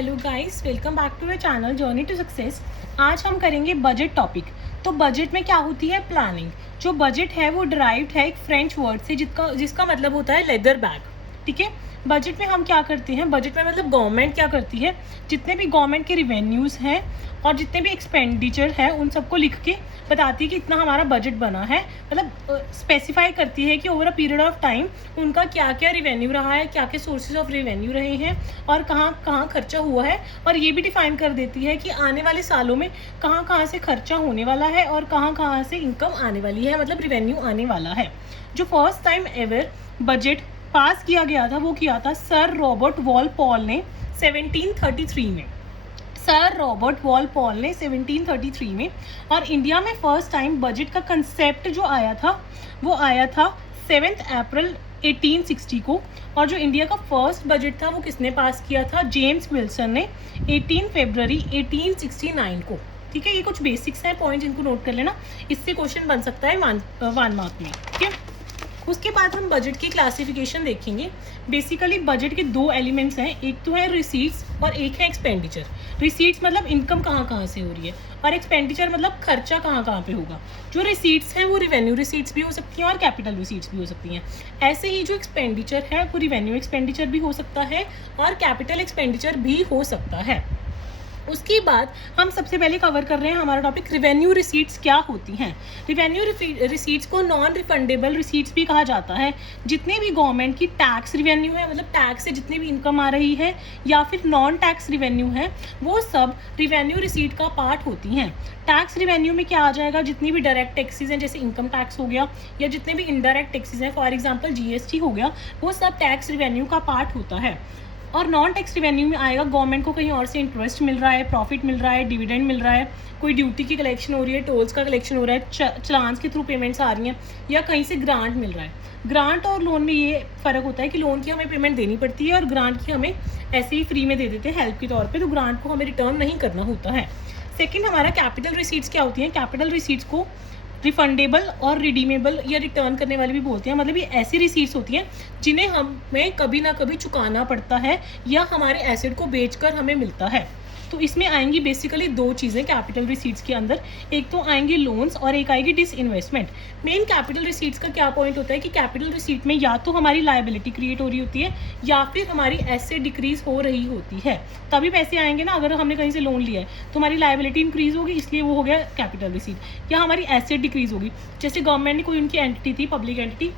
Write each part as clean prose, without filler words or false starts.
Hello guys, welcome back to our channel journey to success. आज हम करेंगे budget topic. तो बजट में क्या होती है? प्लानिंग। जो बजट है वो डिराइव्ड है एक फ्रेंच वर्ड से जिसका मतलब होता है लेदर बैग। ठीक है। बजट में हम क्या करते हैं? बजट में मतलब गवर्नमेंट क्या करती है, जितने भी गवर्नमेंट के रिवेन्यूज़ हैं और जितने भी एक्सपेंडिचर है उन सबको लिख के बताती है कि इतना हमारा बजट बना है। मतलब स्पेसिफाई करती है कि over a period of time उनका क्या क्या रिवेन्यू रहा है, क्या क्या सोर्सेज ऑफ रिवेन्यू रहे हैं और कहाँ कहाँ खर्चा हुआ है। और ये भी डिफाइन कर देती है कि आने वाले सालों में कहाँ कहाँ से खर्चा होने वाला है और कहाँ कहाँ से इनकम आने वाली है, मतलब रिवेन्यू आने वाला है। जो first time ever budget pass किया गया था वो किया था सर रॉबर्ट वॉलपॉल ने 1733 में। सर रॉबर्ट वॉलपॉल ने 1733 में। और इंडिया में फर्स्ट टाइम बजट का कंसेप्ट जो आया था वो आया था 7 अप्रैल 1860 को। और जो इंडिया का फर्स्ट बजट था वो किसने पास किया था? जेम्स विल्सन ने 18 फरवरी 1869 को। ठीक है, ये कुछ बेसिक्स हैं, पॉइंट इनको नोट कर लेना, इससे क्वेश्चन बन सकता है वन मार्क में। ठीक है, उसके बाद हम बजट की क्लासिफिकेशन देखेंगे। बेसिकली बजट के दो एलिमेंट्स हैं, एक तो है रिसीट्स और एक है एक्सपेंडिचर। रिसीट्स मतलब इनकम कहाँ कहाँ से हो रही है और एक्सपेंडिचर मतलब खर्चा कहाँ कहाँ पे होगा। जो रिसीट्स हैं वो रिवेन्यू रिसीट्स भी हो सकती हैं और कैपिटल रिसीट्स भी हो सकती हैं। ऐसे ही जो एक्सपेंडिचर है वो रिवेन्यू एक्सपेंडिचर भी हो सकता है और कैपिटल एक्सपेंडिचर भी हो सकता है। उसके बाद हम सबसे पहले कवर कर रहे हैं हमारा टॉपिक रिवेन्यू रिसीट्स क्या होती हैं। रिवेन्यू रिसीट्स को नॉन रिफंडेबल रिसीट्स भी कहा जाता है। जितने भी गवर्नमेंट की टैक्स रिवेन्यू है, मतलब टैक्स से जितनी भी इनकम आ रही है या फिर नॉन टैक्स रिवेन्यू है, वो सब रिवेन्यू रिसीट का पार्ट होती हैं। टैक्स रिवेन्यू में क्या आ जाएगा? जितनी भी डायरेक्ट टैक्सेस हैं जैसे इनकम टैक्स हो गया या जितने भी इनडायरेक्ट टैक्सेस हैं, फॉर एग्जांपल जीएसटी हो गया, वो सब टैक्स रिवेन्यू का पार्ट होता है। और नॉन टैक्स रिवेन्यू में आएगा गवर्नमेंट को कहीं और से इंटरेस्ट मिल रहा है, प्रॉफिट मिल रहा है, डिविडेंड मिल रहा है, कोई ड्यूटी की कलेक्शन हो रही है, टोल्स का कलेक्शन हो रहा है, चलान्स के थ्रू पेमेंट्स आ रही हैं या कहीं से ग्रांट मिल रहा है। ग्रांट और लोन में ये फ़र्क होता है कि लोन की हमें पेमेंट देनी पड़ती है और ग्रांट की हमें ऐसे ही फ्री में दे देते हैं हेल्प के तौर पर, तो ग्रांट को हमें रिटर्न नहीं करना होता है। सेकेंड हमारा कैपिटल रिसीट्स क्या होती हैं? कैपिटल रिसीट्स को रिफंडेबल और रिडीमेबल या रिटर्न करने वाले भी बोलते हैं। मतलब ये ऐसी रिसीट्स होती हैं जिन्हें हमें कभी ना कभी चुकाना पड़ता है या हमारे एसेट को बेचकर हमें मिलता है। तो इसमें आएंगी बेसिकली दो चीज़ें कैपिटल रिसीट्स के अंदर, एक तो आएंगे लोन्स और एक आएगी डिसइन्वेस्टमेंट। मेन कैपिटल रिसीट्स का क्या पॉइंट होता है कि कैपिटल रिसीट में या तो हमारी लायबिलिटी क्रिएट हो रही होती है या फिर हमारी एसेट डिक्रीज हो रही होती है, तभी पैसे आएंगे ना। अगर हमने कहीं से लोन लिया है तो हमारी लायबिलिटी इंक्रीज होगी, इसलिए वो हो गया कैपिटल रिसीट। या हमारी एसेट डिक्रीज होगी, जैसे गवर्नमेंट ने कोई उनकी एंटिटी थी, पब्लिक एंटिटी,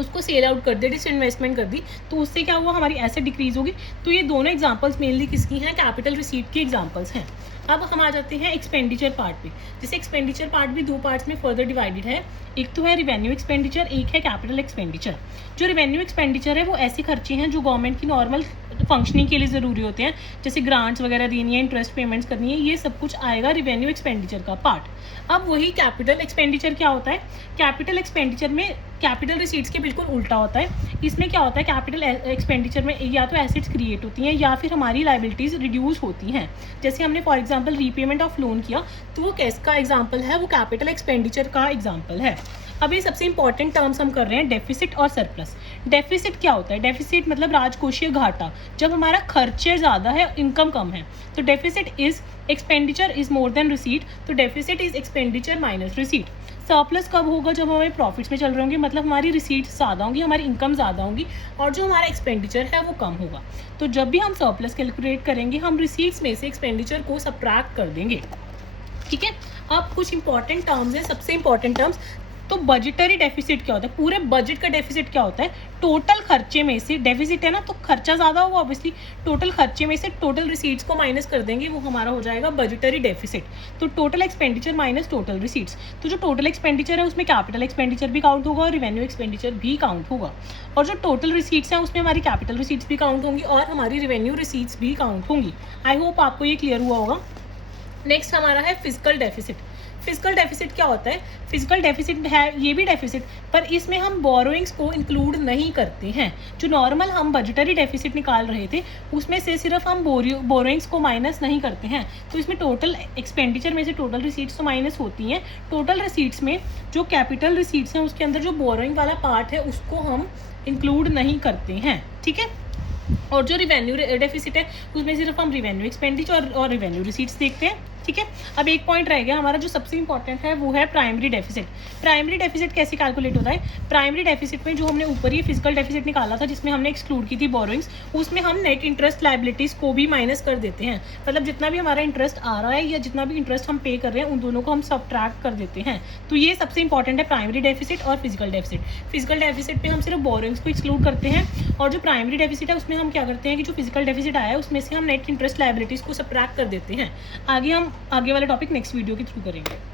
उसको सेल आउट कर दे, डिसइन्वेस्टमेंट कर दी, तो उससे क्या हुआ? हमारी एसेट डिक्रीज होगी। तो ये दोनों एग्जांपल्स मेनली किसकी हैं? कैपिटल रिसीट की एग्जांपल्स हैं। अब हम आ जाते हैं एक्सपेंडिचर पार्ट पे। जैसे एक्सपेंडिचर पार्ट भी दो पार्ट्स में फर्दर डिवाइडेड है, एक तो है रिवेन्यू एक्सपेंडिचर, एक है कैपिटल एक्सपेंडिचर। जो रिवेन्यू एक्सपेंडिचर है वो ऐसे खर्चे हैं जो गवर्नमेंट की नॉर्मल फंक्शनिंग के लिए ज़रूरी होते हैं, जैसे ग्रांट्स वगैरह देनी है, इंटरेस्ट पेमेंट्स करनी है, ये सब कुछ आएगा रिवेन्यू एक्सपेंडिचर का पार्ट। अब वही कैपिटल एक्सपेंडिचर क्या होता है? कैपिटल एक्सपेंडिचर में कैपिटल रिसीट्स के बिल्कुल उल्टा होता है। इसमें क्या होता है? कैपिटल एक्सपेंडिचर में या तो एसेट्स क्रिएट होती हैं या फिर हमारी लायबिलिटीज़ रिड्यूस होती हैं। जैसे हमने for example repayment of loan किया तो वो किसका एग्जांपल है? वो कैपिटल एक्सपेंडिचर का एग्जांपल है। अभी सबसे इंपॉर्टेंट टर्म्स हम कर रहे हैं डेफिसिट और सरप्लस। डेफिसिट क्या होता है? डेफिसिट मतलब राजकोषीय घाटा, जब हमारा खर्चे ज़्यादा है, इनकम कम है। तो deficit is expenditure is more than receipt, तो deficit is expenditure minus receipt. Surplus कब होगा? जब हमारे प्रॉफिट्स में चल रहे होंगे, मतलब हमारी रिसीट्स ज़्यादा होंगी, हमारी इनकम ज़्यादा होंगी और जो हमारा एक्सपेंडिचर है वो कम होगा। तो जब भी हम सरप्लस कैलकुलेट करेंगे हम रिसीट्स में से एक्सपेंडिचर को सब्ट्रैक्ट कर देंगे। ठीक है, अब कुछ इंपॉर्टेंट टर्म्स हैं, सबसे इंपॉर्टेंट टर्म्स। तो बजटरी डेफिसिट क्या होता है? पूरे बजट का डेफिसिट क्या होता है? टोटल खर्चे में से, डेफिसिट है ना तो खर्चा ज़्यादा होगा ऑब्वियसली, टोटल खर्चे में से टोटल रिसीट्स को माइनस कर देंगे, वो हमारा हो जाएगा बजटरी डेफिसिट। तो total expenditure minus total receipts. तो जो टोटल एक्सपेंडिचर है उसमें कैपिटल एक्सपेंडिचर भी काउंट होगा और रिवेन्यू एक्सपेंडिचर भी काउंट होगा। और जो टोटल रिसीट्स हैं उसमें हमारी कैपिटल रिसीट्स भी काउंट होंगी और हमारी रिवेन्यू रिसीट्स भी काउंट होंगी। आई होप आपको ये क्लियर हुआ होगा। नेक्स्ट हमारा है फिजिकल डेफिसिट। फिजिकल डेफिसिट क्या होता है? फिजिकल डेफिसिट है ये भी डेफिसिट, पर इसमें हम बोरोइंग्स को इंक्लूड नहीं करते हैं। जो नॉर्मल हम बजटरी डेफिसिट निकाल रहे थे उसमें से सिर्फ हम बोरोइंग्स को माइनस नहीं करते हैं। तो इसमें टोटल एक्सपेंडिचर में से टोटल रिसीट्स तो माइनस होती हैं, टोटल रिसीट्स में जो कैपिटल रिसीट्स हैं उसके अंदर जो बोरोइंग वाला पार्ट है उसको हम इंक्लूड नहीं करते हैं। ठीक है, और जो रिवेन्यू डेफिसिट है उसमें सिर्फ हम रिवेन्यू एक्सपेंडिचर और रिवेन्यू रिसीट्स देखते हैं, ठीक है। अब एक पॉइंट रह गया हमारा जो सबसे इंपॉर्टेंट है, वो है प्राइमरी डेफिसिट। प्राइमरी डेफिसिट कैसे कैलकुलेट होता है? प्राइमरी डेफिसिट में जो हमने ऊपर ही फिजिकल डेफिसिट निकाला था, जिसमें हमने एक्सक्लूड की थी बोरोइंग्स, उसमें हम नेट इंटरेस्ट लाइबिलिटीज को भी माइनस कर देते हैं। मतलब जितना भी हमारा इंटरेस्ट आ रहा है या जितना भी इंटरेस्ट हम पे कर रहे हैं, उन दोनों को हम सब्ट्रैक्ट कर देते हैं। तो ये सबसे इंपॉर्टेंट है, प्राइमरी डेफिसिट और फिजिकल डेफिसिट। फिजिकल डेफिसिट पे हम सिर्फ बोरोइंग्स को एक्सक्लूड करते हैं, और जो प्राइमरी डेफिसिट है उसमें हम क्या करते हैं कि जो फिजिकल डेफिसिट आया है उसमें से हम नेट इंटरेस्ट लाइबिलिटीज को सब्ट्रैक्ट कर देते हैं। आगे हम आगे वाला टॉपिक नेक्स्ट वीडियो के थ्रू करेंगे।